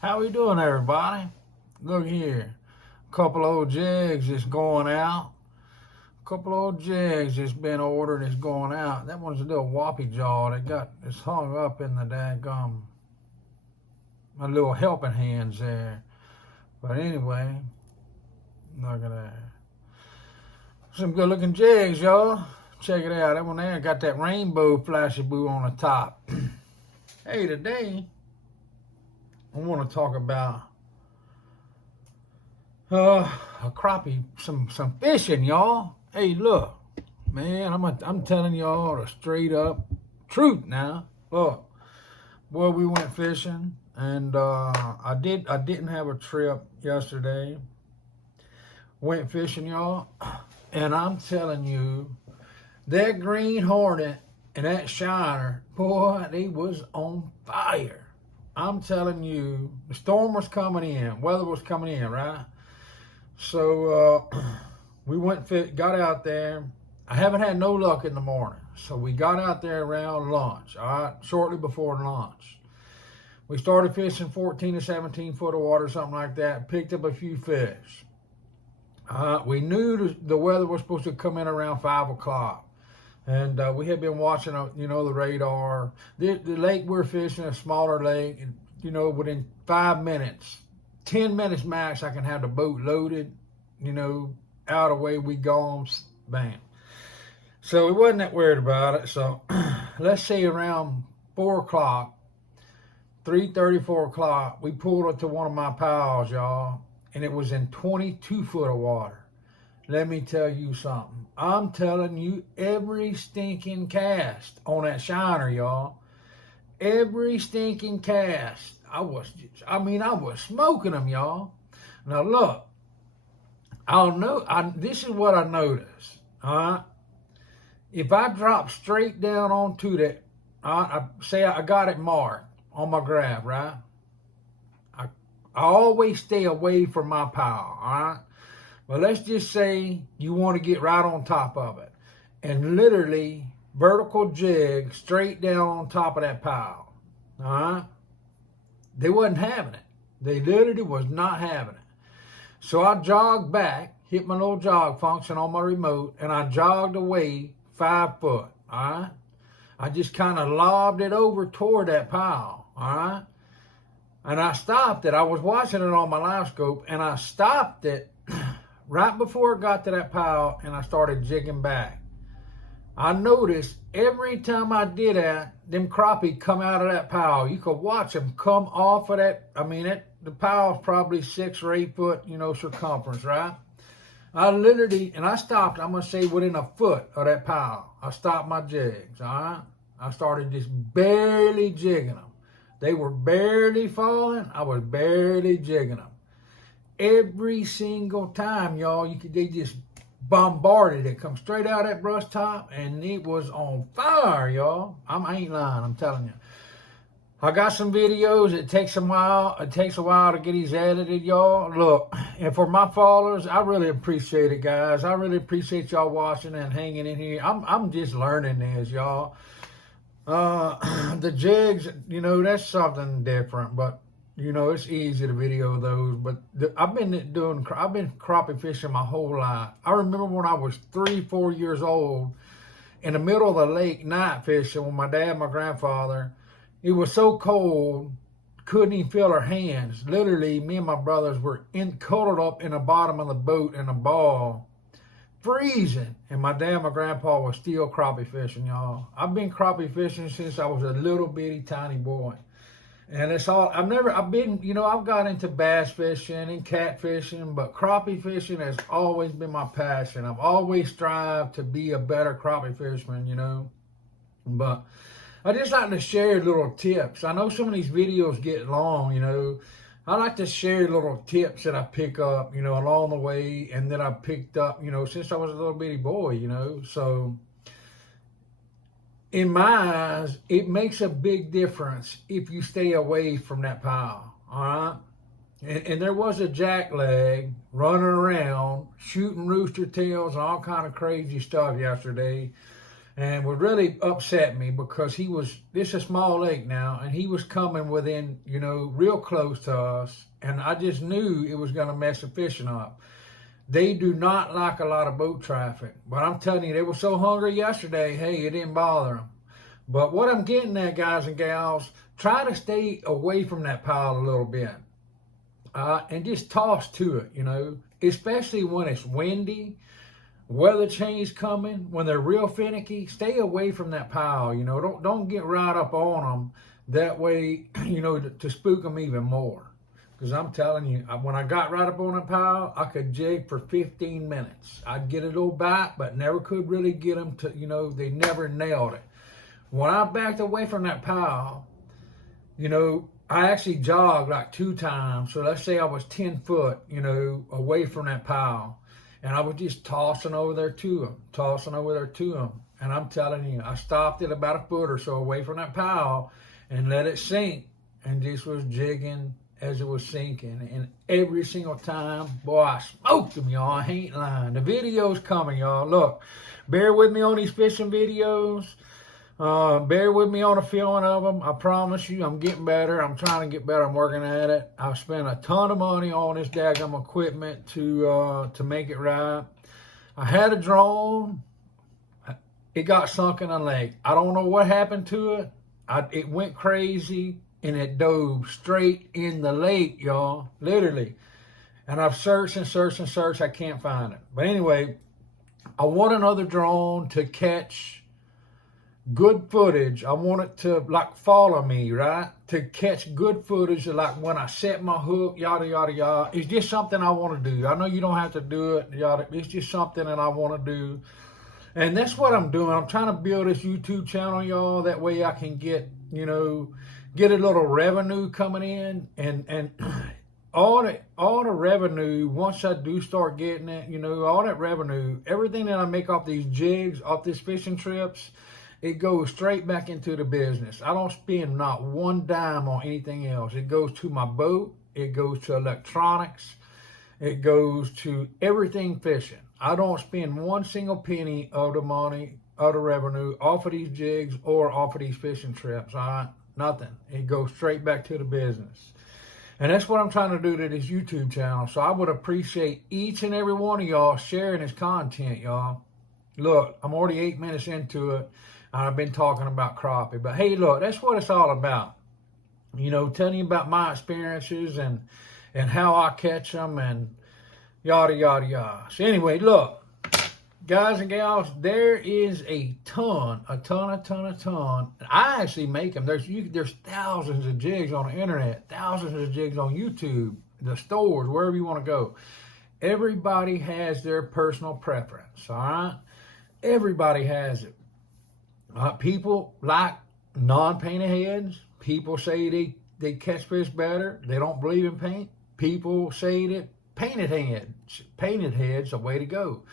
How we doing, everybody? Look here. Couple old jigs just going out. Couple old jigs just been ordered. It's going out. That one's a little whoppy jaw. It's hung up in the daggum my little helping hands there. But anyway, look at that. Some good looking jigs, y'all. Check it out. That one there got that rainbow flashy boo on the top. Hey, today I want to talk about a crappie, some fishing, y'all. Hey, look, man, I'm telling y'all the straight up truth now. Look, boy, we went fishing, and I didn't have a trip yesterday. Went fishing, y'all, and I'm telling you, that green hornet and that shiner, boy, they was on fire. I'm telling you, the storm was coming in, weather was coming in, right? So we got out there. I haven't had no luck in the morning, so we got out there around lunch, all right, shortly before lunch. We started fishing 14 to 17 foot of water, something like that, picked up a few fish. We knew the weather was supposed to come in around 5 o'clock. And we had been watching, the radar. The lake we're fishing, a smaller lake, and, within 5 minutes, 10 minutes max, I can have the boat loaded, out away we gone, bam. So we wasn't that worried about it. So let's say around 4 o'clock, 3:30, 4 o'clock, we pulled up to one of my pals, y'all, and it was in 22 foot of water. Let me tell you something. I'm telling you, every stinking cast on that shiner, y'all. Every stinking cast. I was smoking them, y'all. Now look, this is what I noticed. All right. If I drop straight down onto that, I say I got it marked on my grab, right? I always stay away from my pile, all right? Well, let's just say you want to get right on top of it and literally vertical jig straight down on top of that pile. All right? They wasn't having it. They literally was not having it. So I jogged back, hit my little jog function on my remote, and I jogged away 5 foot. All right? I just kind of lobbed it over toward that pile. All right? And I stopped it. I was watching it on my live scope, and I stopped it right before it got to that pile, and I started jigging back. I noticed every time I did that, them crappie come out of that pile. You could watch them come off of that. The pile's probably 6 or 8 foot, circumference, right? I stopped, I'm going to say within a foot of that pile. I stopped my jigs, all right? I started just barely jigging them. They were barely falling. I was barely jigging them. Every single time, y'all, they just bombarded it. Come straight out of that brush top, and it was on fire, y'all. I ain't lying, I'm telling you. I got some videos. It takes a while to get these edited, y'all. Look, and for my followers, I really appreciate it, guys. I really appreciate y'all watching and hanging in here. I'm just learning this, y'all. The jigs, that's something different, but it's easy to video those, but I've been crappie fishing my whole life. I remember when I was 3, 4 years old, in the middle of the lake night fishing with my dad and my grandfather. It was so cold, couldn't even feel our hands. Literally, me and my brothers were cuddled up in the bottom of the boat in a ball, freezing. And my dad and my grandpa was still crappie fishing, y'all. I've been crappie fishing since I was a little bitty tiny boy. And I've got into bass fishing and cat fishing, but crappie fishing has always been my passion. I've always strived to be a better crappie fisherman, But I just like to share little tips. I know some of these videos get long, I like to share little tips that I pick up, along the way, and that I picked up, since I was a little bitty boy, So in my eyes, it makes a big difference if you stay away from that pile, all right? And there was a jackleg running around, shooting rooster tails and all kind of crazy stuff yesterday. and would really upset me because this is a small lake now, and he was coming within, real close to us, and I just knew it was going to mess the fishing up. They do not like a lot of boat traffic, but I'm telling you, they were so hungry yesterday, hey, it didn't bother them. But what I'm getting at, guys and gals, try to stay away from that pile a little bit, and just toss to it, especially when it's windy, weather change coming, when they're real finicky. Stay away from that pile, don't get right up on them that way, to spook them even more. Because I'm telling you, when I got right up on a pile, I could jig for 15 minutes. I'd get a little bite, but never could really get them to, they never nailed it. When I backed away from that pile, I actually jogged like 2 times. So let's say I was 10 foot, away from that pile. And I was just tossing over there to them. And I'm telling you, I stopped it about a foot or so away from that pile and let it sink and just was jigging as it was sinking. And every single time, boy, I smoked them, y'all. I ain't lying. The video's coming, y'all. Look, bear with me on these fishing videos. Bear with me on the filming of them. I promise you, I'm getting better. I'm trying to get better. I'm working at it. I've spent a ton of money on this daggum equipment to make it right. I had a drone. It got sunk in a lake. I don't know what happened to it. It went crazy and it dove straight in the lake, y'all. Literally. And I've searched and searched and searched. I can't find it. But anyway, I want another drone to catch good footage. I want it to follow me, right? To catch good footage of when I set my hook, yada, yada, yada. It's just something I want to do. I know you don't have to do it, yada. It's just something that I want to do. And that's what I'm doing. I'm trying to build this YouTube channel, y'all. That way I can get a little revenue coming in. And all the revenue, once I do start getting it, all that revenue, everything that I make off these jigs, off these fishing trips, it goes straight back into the business. I don't spend not one dime on anything else. It goes to my boat. It goes to electronics. It goes to everything fishing. I don't spend one single penny of the money, of the revenue, off of these jigs or off of these fishing trips. All right? Nothing. It goes straight back to the business. And that's what I'm trying to do to this YouTube channel. So I would appreciate each and every one of y'all sharing this content, y'all. Look, I'm already 8 minutes into it. I've been talking about crappie. But hey, look, that's what it's all about. Telling you about my experiences and how I catch them and yada, yada, yada. So anyway, look, guys and gals, there is a ton. I actually make them. There's thousands of jigs on the internet, thousands of jigs on YouTube, the stores, wherever you want to go. Everybody has their personal preference, all right? Everybody has it. People like non-painted heads. People say they catch fish better. They don't believe in paint. People say that painted heads the way to go.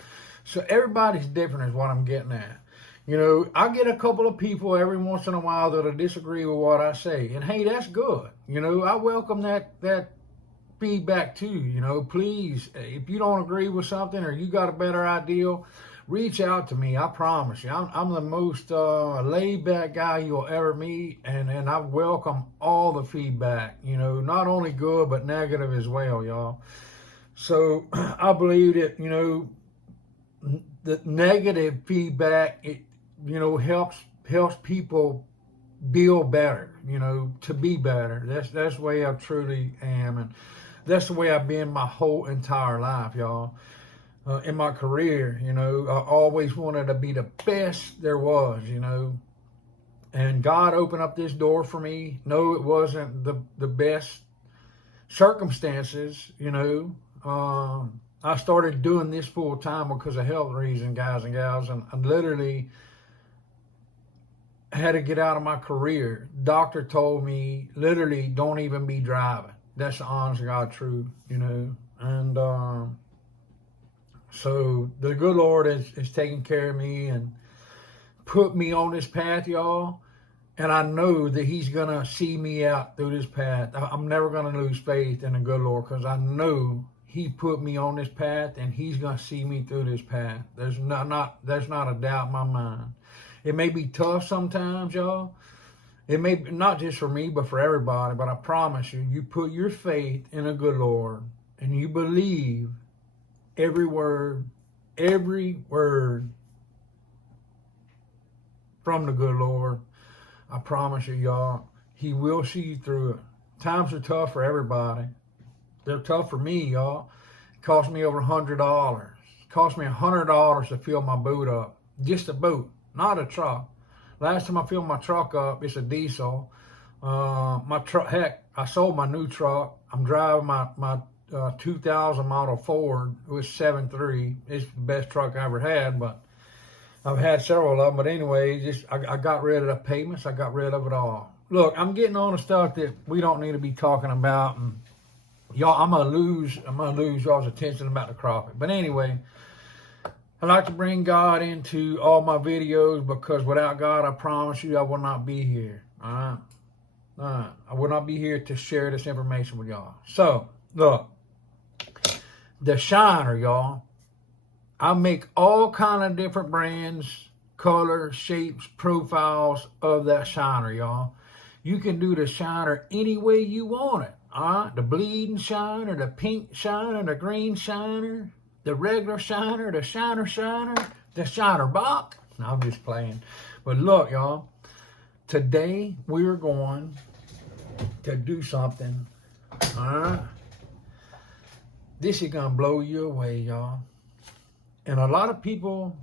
So everybody's different is what I'm getting at. I get a couple of people every once in a while that'll disagree with what I say. And hey, that's good. I welcome that feedback too. Please, if you don't agree with something or you got a better idea, reach out to me. I promise you. I'm the most laid-back guy you'll ever meet, and I welcome all the feedback, not only good, but negative as well, y'all. So I believe that, the negative feedback, it, helps people build better, to be better. That's the way I truly am, and that's the way I've been my whole entire life, y'all. In my career, I always wanted to be the best there was, and God opened up this door for me. No, it wasn't the best circumstances, I started doing this full time because of health reasons, guys and gals, and I literally had to get out of my career. Doctor told me, literally, don't even be driving. That's the honest to God truth, and so the good Lord is taking care of me and put me on this path, y'all. And I know that he's going to see me out through this path. I'm never going to lose faith in the good Lord because I know he put me on this path and he's going to see me through this path. There's not a doubt in my mind. It may be tough sometimes, y'all. It may be not just for me, but for everybody. But I promise you, you put your faith in a good Lord and you believe every word from the good Lord. I promise you, y'all, He will see you through it. Times are tough for everybody. They're tough for me, y'all. It cost me over $100. It cost me $100 to fill my boat up. Just a boat, not a truck. Last time I filled my truck up, it's a diesel. My truck, heck, I sold my new truck. I'm driving my 2000 model Ford. It was 7.3. It's the best truck I ever had, but I've had several of them. But anyway, I got rid of the payments. I got rid of it all. Look, I'm getting on the stuff that we don't need to be talking about, and y'all, I'm gonna lose y'all's attention about the crappie. But anyway, I like to bring God into all my videos because without God, I promise you, I will not be here. All right. I will not be here to share this information with y'all. So, look, the shiner, y'all. I make all kind of different brands, colors, shapes, profiles of that shiner, y'all. You can do the shiner any way you want it. All right, the bleeding shiner, the pink shiner, the green shiner, the regular shiner, the shiner, the shiner box. No, I'm just playing. But look, y'all, today we're going to do something. All right, this is gonna blow you away, y'all. And a lot of people,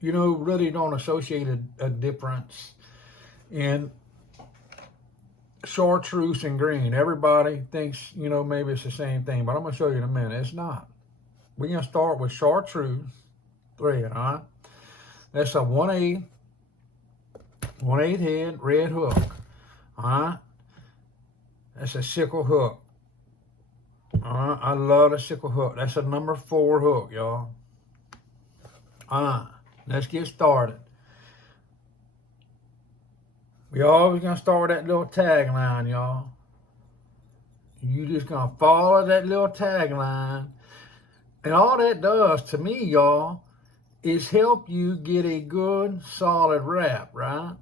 you know, really don't associate a difference in chartreuse and green. Everybody thinks, you know, maybe it's the same thing, but I'm going to show you in a minute. It's not. We're going to start with chartreuse thread, all right? That's a 1/8 head red hook, all right? That's a sickle hook. All right, I love the sickle hook. That's a number 4 hook, y'all. All right, let's get started. We always gonna start with that little tagline, y'all. You just gonna follow that little tagline. And all that does to me, y'all, is help you get a good, solid wrap, right?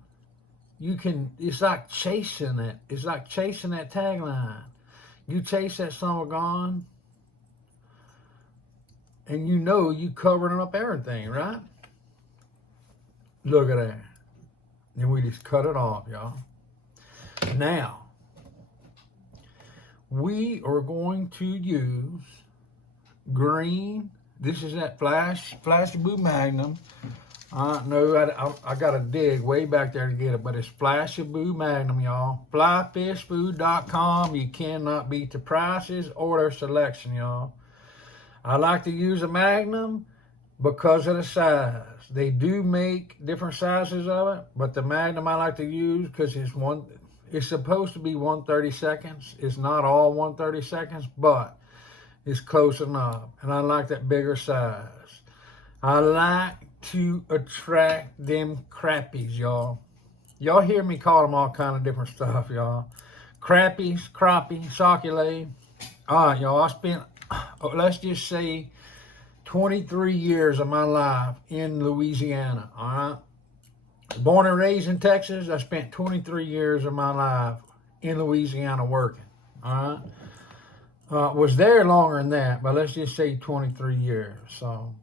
It's like chasing it. It's like chasing that tagline. You chase that summer gone, and you know you covering up everything, right? Look at that. And we just cut it off, y'all. Now, we are going to use green. This is that Flashy Blue Magnum. I know I got to dig way back there to get it, but it's Flashy Blue Magnum, y'all. Flyfishfood.com. You cannot beat the prices or their selection, y'all. I like to use a Magnum because of the size. They do make different sizes of it, but the Magnum I like to use because it's supposed to be 1/32. It's not all 1/32, but it's close enough. And I like that bigger size. I like to attract them crappies, y'all. Y'all hear me call them all kind of different stuff, y'all. Crappies, crappie, socule. All right, y'all, I spent, let's just say, 23 years of my life in Louisiana, all right? Born and raised in Texas, I spent 23 years of my life in Louisiana working, all right? Was there longer than that, but let's just say 23 years. So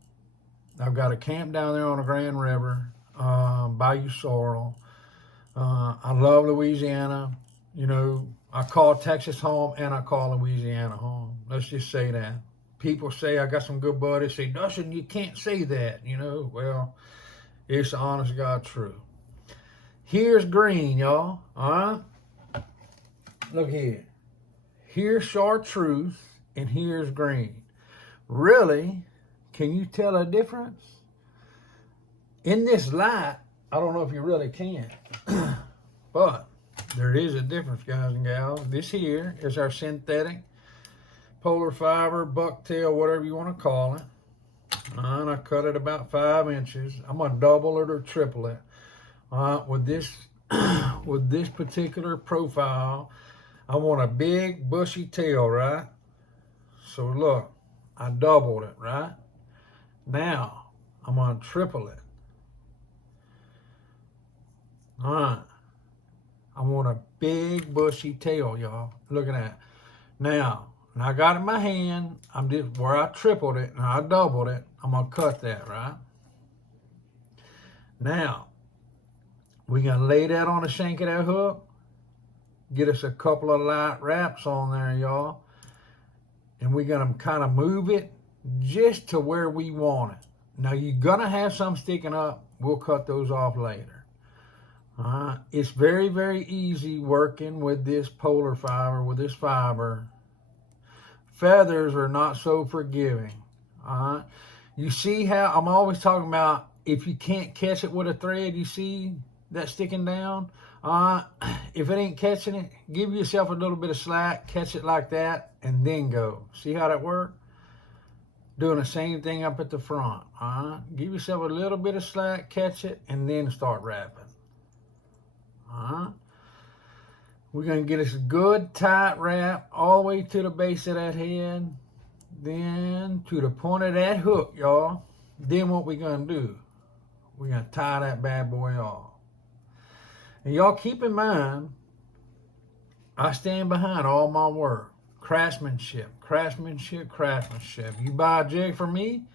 I've got a camp down there on the Grand River, Bayou Sorrel. I love Louisiana. You know, I call Texas home and I call Louisiana home. Let's just say that. People say, I got some good buddies say, Dustin, you can't say that, you know. Well, it's the honest to God truth. Here's green, y'all, all right? Look here. Here's chartreuse and here's green. Really, can you tell a difference? In this light, I don't know if you really can, but there is a difference, guys and gals. This here is our synthetic polar fiber, bucktail, whatever you want to call it. And I cut it about 5 inches. I'm gonna double it or triple it. With this particular profile, I want a big bushy tail, right? So look, I doubled it, right? Now I'm gonna triple it. All right. I want a big bushy tail, y'all. Look at that. Now I got it in my hand. I'm just where I tripled it and I doubled it. I'm gonna cut that, right? Now we're gonna lay that on the shank of that hook. Get us a couple of light wraps on there, y'all. And we're gonna kind of move it just to where we want it. Now you're gonna have some sticking up. We'll cut those off later. It's very, very easy working with this polar fiber, with this fiber. Feathers are not so forgiving. You see how I'm always talking about if you can't catch it with a thread, you see that sticking down? If it ain't catching it, give yourself a little bit of slack, catch it like that, and then go. See how that works? Doing the same thing up at the front. Give yourself a little bit of slack, catch it, and then start wrapping. We're going to get us a good tight wrap all the way to the base of that head. Then to the point of that hook, y'all. Then what we're going to do, we're going to tie that bad boy off. And y'all keep in mind, I stand behind all my work. Craftsmanship, craftsmanship, craftsmanship. You buy a jig for me,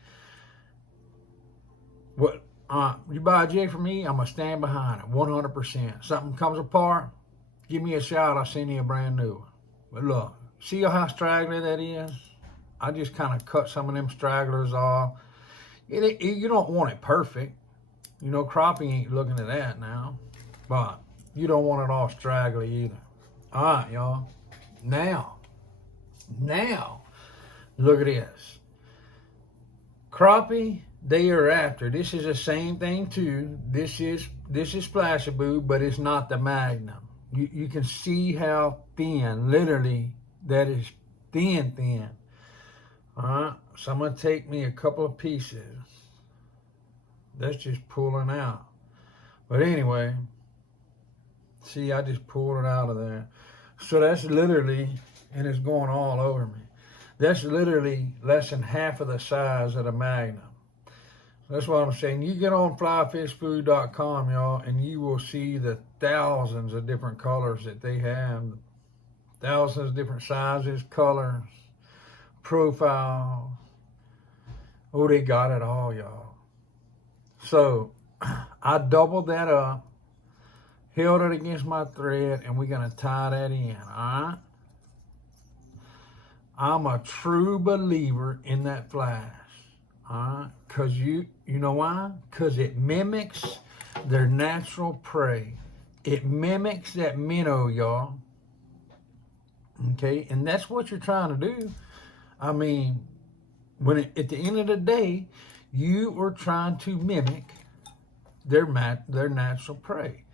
you buy a jig for me, I'm going to stand behind it 100%. Something comes apart, give me a shout, I'll send you a brand new one. But look, see how straggly that is? I just kind of cut some of them stragglers off. You don't want it perfect. You know, crappie ain't looking at that now. But you don't want it all straggly either. All right, y'all. Now, look at this. Crappie, day or after. This is the same thing too. This is Splashaboo, but it's not the Magnum. You can see how thin, literally, that is thin. All right, so I'm gonna take me a couple of pieces. That's just pulling out. But anyway, see, I just pulled it out of there. So that's literally, and it's going all over me. That's literally less than half of the size of the Magnum. That's what I'm saying. You get on flyfishfood.com, y'all, and you will see the thousands of different colors that they have. Thousands of different sizes, colors, profiles. Oh, they got it all, y'all. So I doubled that up, held it against my thread, and we're going to tie that in, all right? I'm a true believer in that flash, all right? Because you know why? Because it mimics their natural prey. It mimics that minnow, y'all. Okay, and that's what you're trying to do. I mean, at the end of the day, you are trying to mimic their natural prey.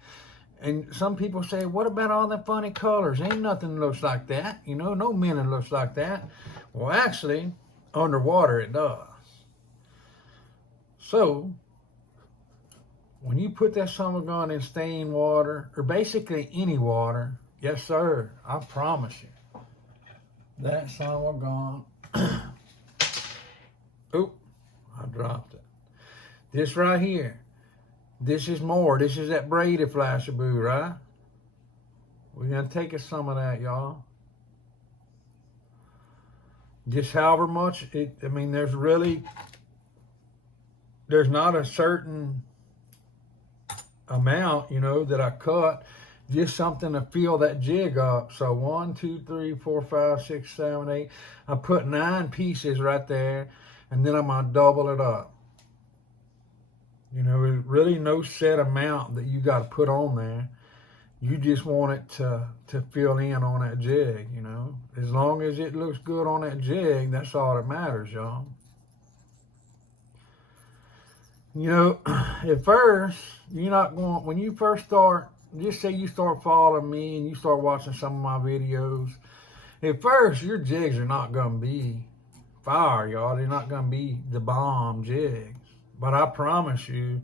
And some people say, what about all the funny colors? Ain't nothing looks like that. You know, no minnow looks like that. Well, actually, underwater it does. So, when you put that summer gun in stained water, or basically any water, yes, sir, I promise you, that summer gun, oop, I dropped it. This right here, this is more. This is that braided Flashaboo, right? We're going to take us some of that, y'all. Just however much, there's not a certain amount, you know, that I cut. Just something to fill that jig up. So 1, 2, 3, 4, 5, 6, 7, 8. I put 9 pieces right there, and then I'm going to double it up. You know, there's really no set amount that you got to put on there. You just want it to fill in on that jig, you know. As long as it looks good on that jig, that's all that matters, y'all. You know, at first, you're not going, when you first start, just say you start following me and you start watching some of my videos. At first, your jigs are not going to be fire, y'all. They're not going to be the bomb jigs. But I promise you,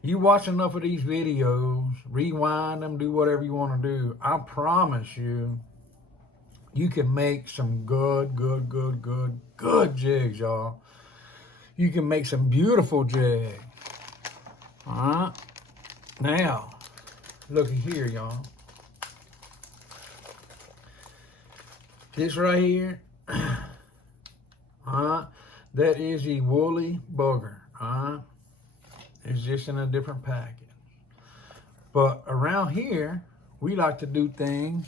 you watch enough of these videos, rewind them, do whatever you want to do. I promise you, you can make some good jigs, y'all. You can make some beautiful jigs. All right. Now, Looky here, y'all. This right here, that is a woolly booger. It's just in a different package. But around here, we like to do things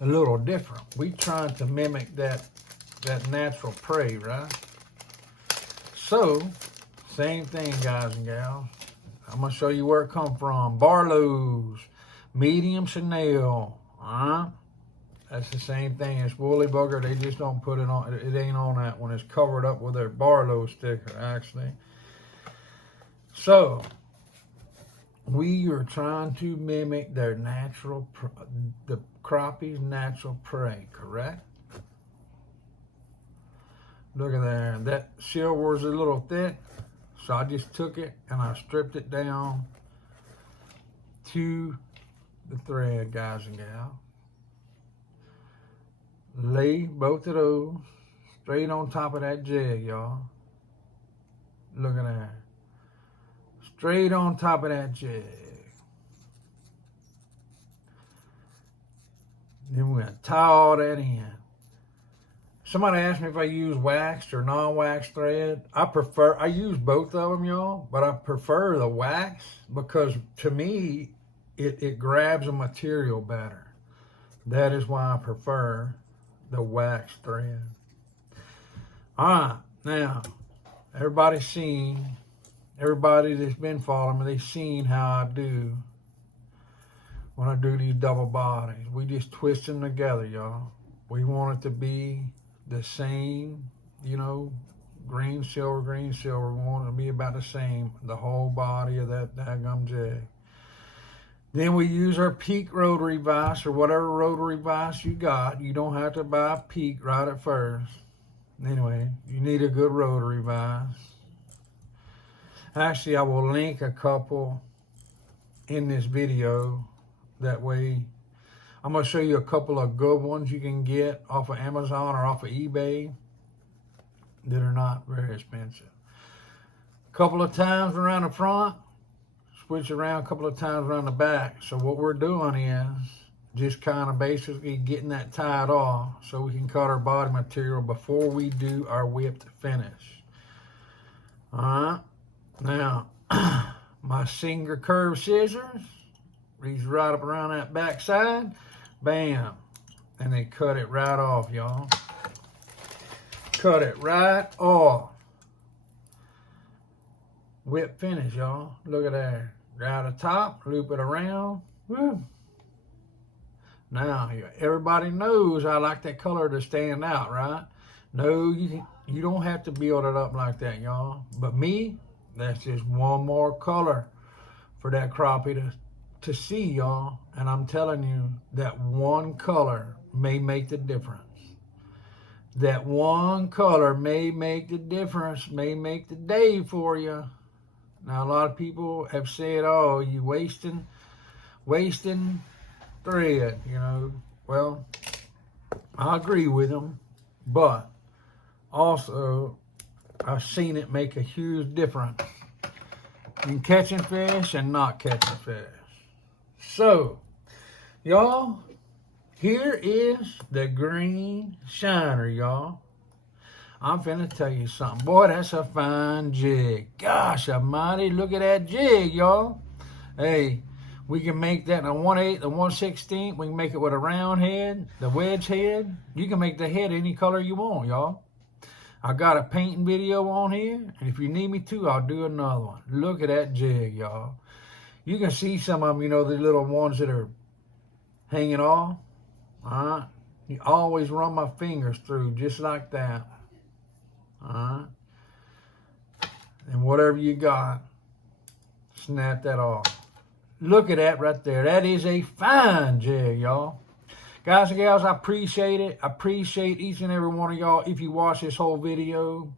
a little different. We trying to mimic that natural prey, right? So, same thing, guys and gals. I'm gonna show you where it come from. Barlow's, medium Chanel, That's the same thing. It's woolly booger. They just don't put it on. It ain't on that one. It's covered up with their Barlow sticker, actually. So, we are trying to mimic their natural, the crappie's natural prey, correct? Look at there. That silver is a little thick, so I just took it and I stripped it down to the thread, guys and gals. Lay both of those straight on top of that jig, y'all. Look at that. Straight on top of that jig. Then we're going to tie all that in. Somebody asked me if I use waxed or non-waxed thread. I use both of them, y'all, but I prefer the wax because to me, it grabs the material better. That is why I prefer the wax thread. All right, now, everybody that's been following me, they've seen how I do when I do these double bodies. We just twist them together, y'all. We want it to be the same, you know, green, silver. We want it to be about the same, the whole body of that daggum jig. Then we use our peak rotary vise or whatever rotary vise you got. You don't have to buy a peak right at first. Anyway, you need a good rotary vise. Actually, I will link a couple in this video. That way, I'm going to show you a couple of good ones you can get off of Amazon or off of eBay that are not very expensive. A couple of times around the front, switch around a couple of times around the back. So what we're doing is just kind of basically getting that tied off so we can cut our body material before we do our whipped finish. All right. Now, my Singer curved scissors reach right up around that back side. Bam. And they cut it right off, y'all. Cut it right off. Whip finish, y'all. Look at that. Right at the top, loop it around. Woo. Now, everybody knows I like that color to stand out, right? No, you don't have to build it up like that, y'all. But me, that's just one more color for that crappie to see, y'all. And I'm telling you, that one color may make the difference. That one color may make the difference, may make the day for you. Now, a lot of people have said, oh, you wasting thread, you know. Well, I agree with them, but also I've seen it make a huge difference in catching fish and not catching fish. So, y'all, here is the green shiner, y'all. I'm finna tell you something. Boy, that's a fine jig. Gosh almighty, look at that jig, y'all. Hey, we can make that in a 1/8, a 1/16. We can make it with a round head, the wedge head. You can make the head any color you want, y'all. I got a painting video on here, and if you need me to, I'll do another one. Look at that jig, y'all. You can see some of them, you know, the little ones that are hanging off. All right. You always run my fingers through just like that. All right. And whatever you got, snap that off. Look at that right there. That is a fine jig, y'all. Guys and gals, I appreciate it. I appreciate each and every one of y'all. If you watch this whole video,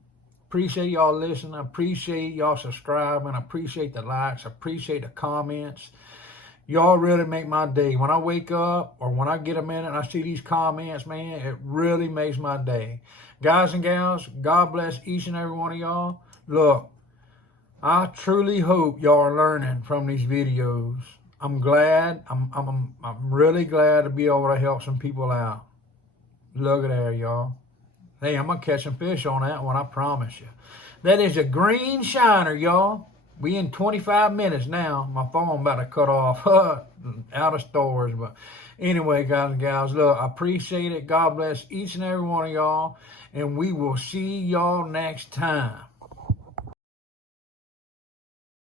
appreciate y'all listening. I appreciate y'all subscribing. I appreciate the likes. I appreciate the comments. Y'all really make my day. When I wake up or when I get a minute and I see these comments, man, it really makes my day. Guys and gals, God bless each and every one of y'all. Look, I truly hope y'all are learning from these videos. I'm glad. I'm really glad to be able to help some people out. Look at there, y'all. Hey, I'm going to catch some fish on that one, I promise you. That is a green shiner, y'all. We in 25 minutes now. My phone about to cut off. Out of stores. But anyway, guys and gals, look, I appreciate it. God bless each and every one of y'all. And we will see y'all next time.